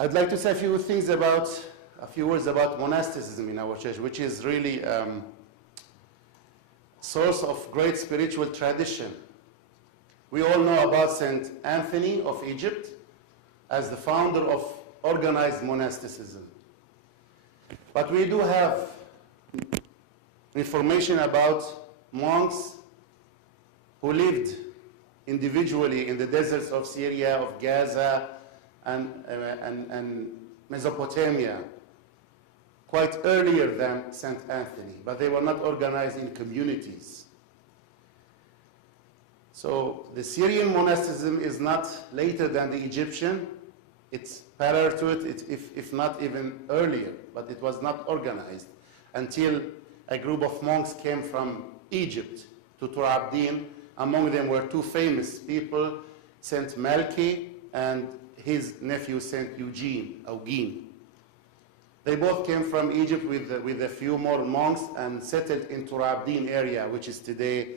I'd like to say a few words about monasticism in our church, which is really source of great spiritual tradition. We all know about Saint Anthony of Egypt as the founder of organized monasticism. But we do have information about monks who lived individually in the deserts of Syria, of Gaza, and Mesopotamia, quite earlier than Saint Anthony, but they were not organized in communities. So the Syrian monasticism is not later than the Egyptian. It's parallel to it, if not even earlier, but it was not organized until a group of monks came from Egypt to Tur Abdin. Among them were two famous people, Saint Malky and his nephew Saint Eugene. They both came from Egypt with a few more monks and settled in Tur Abdin area, which is today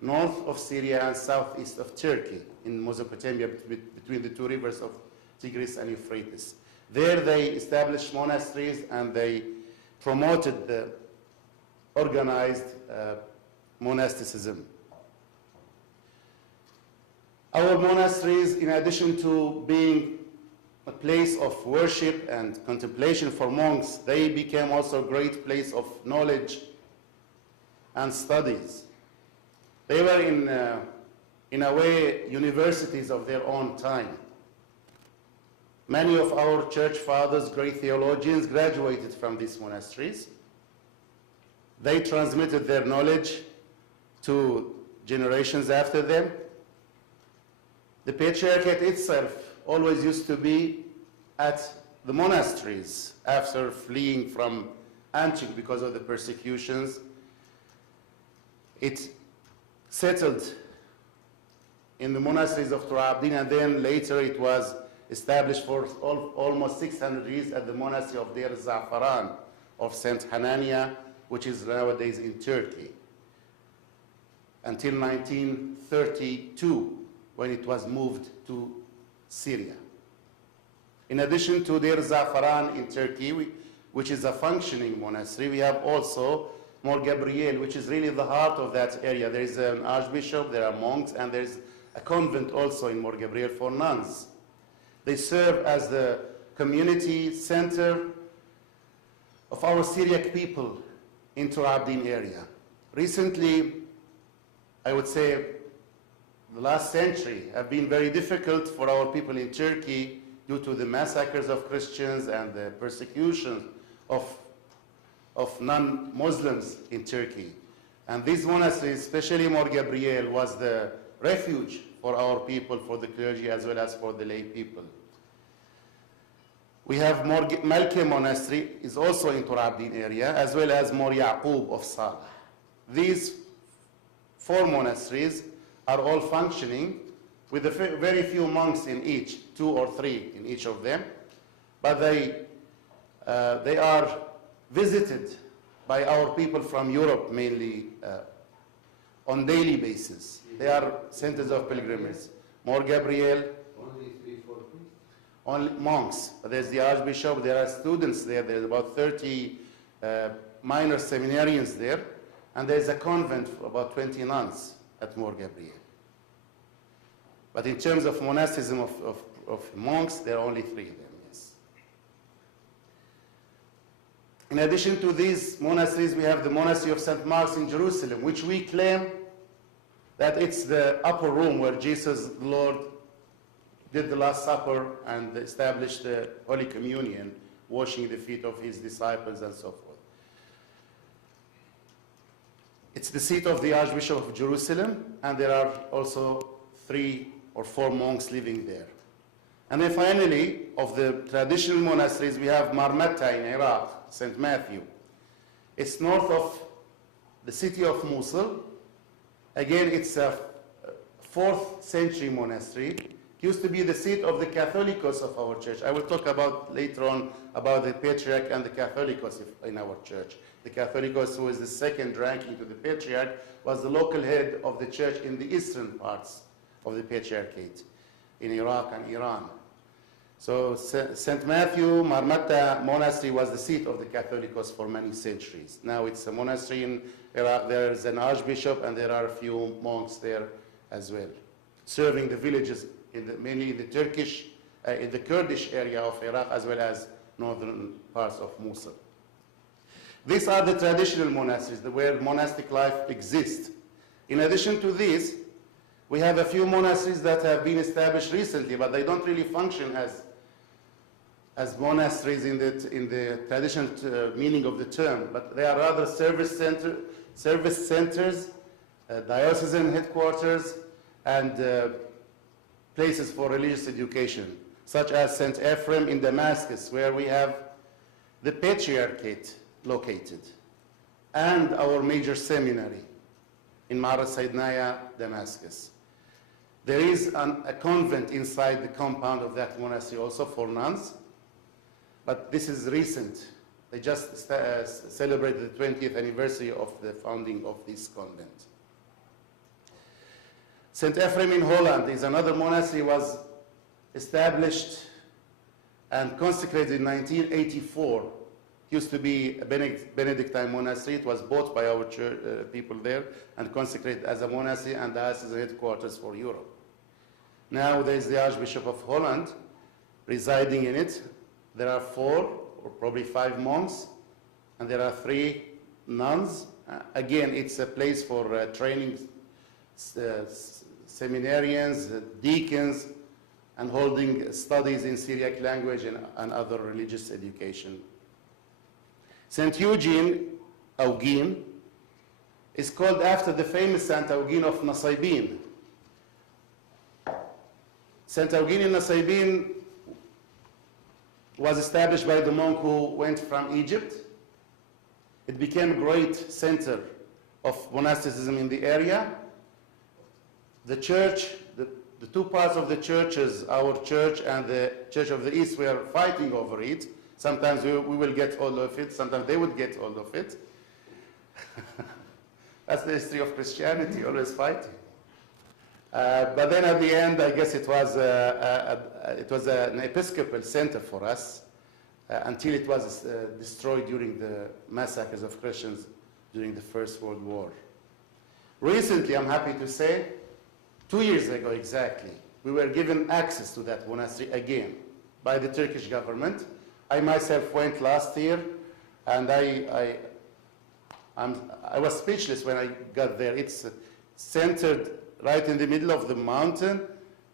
north of Syria and southeast of Turkey in Mesopotamia, between the two rivers of Tigris and Euphrates. There they established monasteries and they promoted the organized monasticism. Our monasteries, in addition to being a place of worship and contemplation for monks, they became also a great place of knowledge and studies. They were in a way, universities of their own time. Many of our church fathers, great theologians, graduated from these monasteries. They transmitted their knowledge to generations after them. The Patriarchate itself always used to be at the monasteries after fleeing from Antioch because of the persecutions. It settled in the monasteries of Tur Abdin, and then later it was established for almost 600 years at the monastery of Deir Za'faran of Saint Hanania, which is nowadays in Turkey, until 1932, when it was moved to Syria. In addition to Deir Za'faran in Turkey, which is a functioning monastery, we have also Mor Gabriel, which is really the heart of that area. There is an archbishop, there are monks, and there's a convent also in Mor Gabriel for nuns. They serve as the community center of our Syriac people in Tur Abdin area. Recently, I would say the last century have been very difficult for our people in Turkey due to the massacres of Christians and the persecution of non-Muslims in Turkey. And these monasteries, especially Mor Gabriel, was the refuge for our people, for the clergy, as well as for the lay people. We have Malky Monastery, is also in Tur Abdin area, as well as Mor Yaqub of Salah. These four monasteries are all functioning with very few monks in each, 2 or 3 in each of them, but they are visited by our people from Europe mainly on daily basis. They are centers of pilgrimage. Mor Gabriel, Only 3, 4 priests? only monks. There's the archbishop, there are students there, there's about 30 minor seminarians there, and there's a convent for about 20 nuns at Mor Gabriel. But in terms of monasticism of monks, there are only 3 of them, yes. In addition to these monasteries, we have the monastery of St. Mark's in Jerusalem, which we claim that it's the upper room where Jesus, the Lord, did the Last Supper and established the Holy Communion, washing the feet of his disciples and so forth. It's the seat of the Archbishop of Jerusalem, and there are also 3 or 4 monks living there. And then finally, of the traditional monasteries, we have Marmatta in Iraq, St. Matthew. It's north of the city of Mosul. Again, it's a 4th century monastery. It used to be the seat of the Catholicos of our church. I will talk about later on about the Patriarch and the Catholicos in our church. The Catholicos, who is the second ranking to the Patriarch, was the local head of the church in the eastern parts of the Patriarchate, in Iraq and Iran. So St. Matthew Marmatta Monastery was the seat of the Catholicos for many centuries. Now it's a monastery in Iraq. There's an archbishop and there are a few monks there as well, serving the villages mainly in the Turkish, in the Kurdish area of Iraq as well as northern parts of Mosul. These are the traditional monasteries where monastic life exists. In addition to these, we have a few monasteries that have been established recently, but they don't really function as monasteries in the traditional meaning of the term, but they are rather service centers, diocesan headquarters, and places for religious education, such as St. Ephraim in Damascus, where we have the Patriarchate located, and our major seminary in Ma'arad Saidnaya, Damascus. There is a convent inside the compound of that monastery also for nuns, but this is recent. They just celebrated the 20th anniversary of the founding of this convent. St. Ephraim in Holland is another monastery, was established and consecrated in 1984. It used to be a Benedictine monastery. It was bought by our church, people there and consecrated as a monastery and as the headquarters for Europe. Now there is the Archbishop of Holland residing in it. There are 4 or probably 5 monks, and there are 3 nuns. Again, it's a place for training seminarians, deacons, and holding studies in Syriac language and other religious education. St. Eugene Augin is called after the famous St. Eugene of Nasaybin. St. Eugene in Nasaybin was established by the monk who went from Egypt. It became a great center of monasticism in the area. The church, the 2 parts of the churches, our church and the Church of the East, were fighting over it. Sometimes we will get hold of it, sometimes they would get hold of it. That's the history of Christianity, always fighting. But then at the end, I guess it was an episcopal center for us until it was destroyed during the massacres of Christians during the First World War. Recently, I'm happy to say, 2 years ago exactly, we were given access to that monastery again by the Turkish government. I myself went last year, and I was speechless when I got there. It's centered right in the middle of the mountain.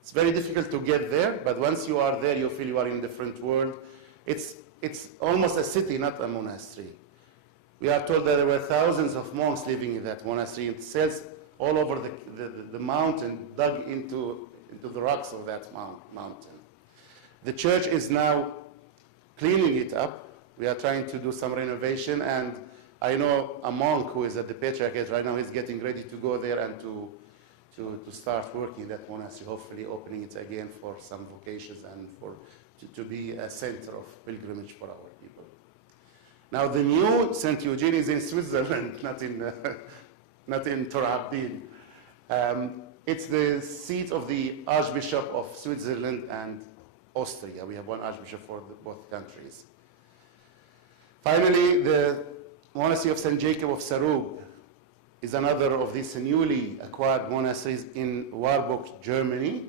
It's very difficult to get there, but once you are there, you feel you are in a different world. It's almost a city, not a monastery. We are told that there were thousands of monks living in that monastery. It cells all over the mountain, dug into the rocks of that mountain. The church is now cleaning it up. We are trying to do some renovation, and I know a monk who is at the Patriarchate right now. He's getting ready to go there and to start working in that monastery, hopefully opening it again for some vocations and to be a center of pilgrimage for our people. Now the new St. Eugene is in Switzerland, not in Tor Abdin. It's the seat of the Archbishop of Switzerland and Austria. We have 1 archbishop for both countries. Finally, the monastery of St. Jacob of Sarug is another of these newly acquired monasteries in Warburg, Germany.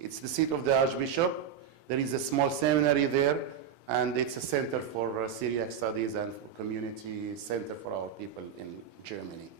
It's the seat of the Archbishop. There is a small seminary there, and it's a center for Syriac studies and for community center for our people in Germany.